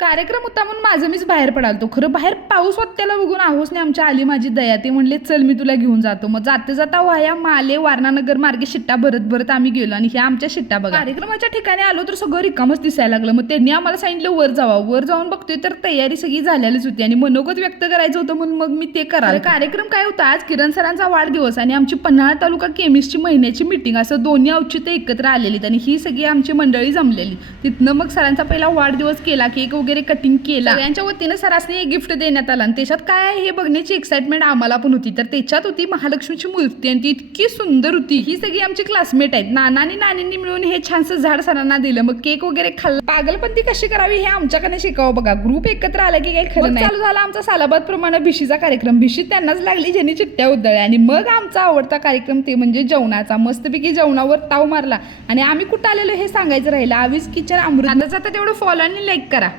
कार्यक्रम होता म्हणून माझं मीच बाहेर पडालतो. खरं बाहेर पाऊस वाटत्याला बघून आहोसने आमच्या आली माझी दया. ते म्हणले चल मी तुला घेऊन जातो. मग जाता जाता वाया माले वारणानगर मार्गे शिट्टा भरत भरत आम्ही गेलो आणि ह्या आमच्या शिट्टा बघा. कार्यक्रमाच्या ठिकाणी आलो तर सगळं रिकामच दिसायला लागलं. मग त्यांनी आम्हाला सांगितलं वर जावा. वर जाऊन बघतोय तर तयारी सगळी झालेलीच होती आणि मनोगत व्यक्त करायचं होतं म्हणून मग मी ते करायला. कार्यक्रम काय होता आज किरण सरांचा वाढदिवस आणि आमची पन्हाळा तालुका केमिस्टची महिन्याची मिटिंग असं दोन्ही औचित्य एकत्र आलेली आणि ही सगळी आमची मंडळी जमलेली. तिथनं मग सरांचा पहिला वाढदिवस केला, केक वगैरे कटिंग केला. सगळ्यांच्या वतीनं सरासनी गिफ्ट देण्यात आला आणि त्याच्यात काय आहे हे बघण्याची एक्साइटमेंट आम्हाला पण होती. तर त्याच्यात होती महालक्ष्मीची मूर्ती आणि ती इतकी सुंदर होती. ही सगळी आमची क्लासमेट आहेत. नाना आणि नानींनी मिळून हे छानसं झाड सरांना दिलं. मग केक वगैरे खाल्ला. पागलपंती कशी करावी हे आमच्याकडे शिकावं बघा. ग्रुप एकत्र आला की काही खरं नाही. चालू झाला आमचा सालाबाद प्रमाणे भिशीचा कार्यक्रम. भिशी त्यांनाच लागली ज्यांनी चिट्ट्या उधळल्या आणि मग आमचा आवडता कार्यक्रम ते म्हणजे जेवणाचा. मस्तपैकी जेवणावर ताव मारला आणि आम्ही कुठं आलेलो हे सांगायचं राहिलं. आवीस किचन अमृत. आता जाता तेवढं फॉलो आणि लाईक करा.